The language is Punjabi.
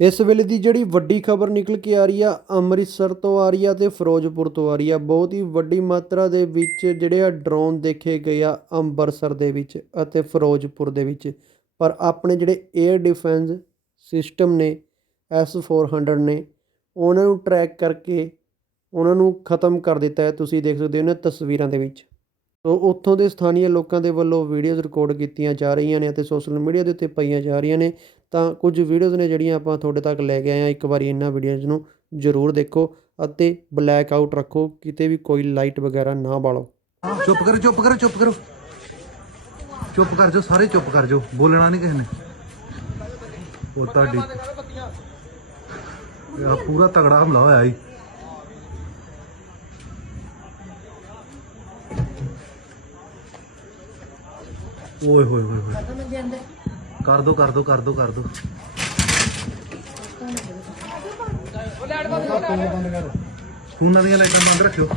ਇਸ ਵੇਲੇ ਦੀ ਜਿਹੜੀ ਵੱਡੀ ਖਬਰ ਨਿਕਲ ਕੇ ਆ ਰਹੀ ਆ, ਅੰਮ੍ਰਿਤਸਰ ਤੋਂ ਆ ਰਹੀ ਆ ਤੇ ਫਿਰੋਜ਼ਪੁਰ ਤੋਂ ਆ ਰਹੀ ਆ। ਬਹੁਤ ਹੀ ਵੱਡੀ ਮਾਤਰਾ ਦੇ ਵਿੱਚ ਜਿਹੜੇ ਆ ਡਰੋਨ ਦੇਖੇ ਗਏ ਆ ਅੰਮ੍ਰਿਤਸਰ ਦੇ ਵਿੱਚ ਅਤੇ ਫਿਰੋਜ਼ਪੁਰ ਦੇ ਵਿੱਚ। ਪਰ ਆਪਣੇ ਜਿਹੜੇ 에ਅਰ ਡਿਫੈਂਸ ਸਿਸਟਮ ਨੇ S400 ਨੇ, ਉਹਨਾਂ ਨੂੰ ਟਰੈਕ ਕਰਕੇ ਉਹਨਾਂ ਨੂੰ ਖਤਮ ਕਰ ਦਿੱਤਾ ਹੈ। ਤੁਸੀਂ ਦੇਖ ਸਕਦੇ ਹੋ ਇਹਨਾਂ ਤਸਵੀਰਾਂ ਦੇ ਵਿੱਚ। ਤੋ ਉੱਥੋਂ ਦੇ ਸਥਾਨੀय ਲੋਕਾਂ ਦੇ ਵੱਲੋਂ ਵੀਡੀਓਜ਼ ਰਿਕਾਰਡ ਕੀਤੀਆਂ ਜਾ ਰਹੀਆਂ ਨੇ ਅਤੇ ਸੋਸ਼ਲ ਮੀਡੀਆ ਦੇ ਉੱਤੇ ਪਾਈਆਂ ਜਾ ਰਹੀਆਂ ਨੇ। ਤਾਂ ਕੁਝ ਵੀਡੀਓਜ਼ ਨੇ ਜਿਹੜੀਆਂ ਆਪਾਂ ਤੁਹਾਡੇ ਤੱਕ ਲੈ ਕੇ ਆਏ ਹਾਂ, ਇੱਕ ਵਾਰੀ ਇਹਨਾਂ ਵੀਡੀਓਜ਼ ਨੂੰ ਜ਼ਰੂਰ ਦੇਖੋ ਅਤੇ ਬਲੈਕ ਆਊਟ ਰੱਖੋ, ਕਿਤੇ ਵੀ ਕੋਈ ਲਾਈਟ ਵਗੈਰਾ ਨਾ ਬਾਲੋ। ਚੁੱਪ ਕਰੋ ਚੁੱਪ ਕਰੋ ਚੁੱਪ ਕਰੋ। ਚੁੱਪ ਕਰ ਜਾਓ, ਸਾਰੇ ਚੁੱਪ ਕਰ ਜਾਓ, ਬੋਲਣਾ ਨਹੀਂ ਕਿਸੇ ਨੇ। ਉਹ ਤੁਹਾਡੀ ਯਾਰ ਪੂਰਾ ਤਗੜਾ ਹਮਲਾ ਹੋਇਆ ਜੀ। ਓਏ ਹੋਏ ਹੋਏ ਹੋਏ। ਕਰ ਦੋ ਕਰ ਦੋ ਕਰ ਦੋ ਕਰ ਦੋ। ਫੋਨਾਂ ਦੀਆਂ ਲਾਈਟਾਂ ਬੰਦ ਰੱਖਿਓ।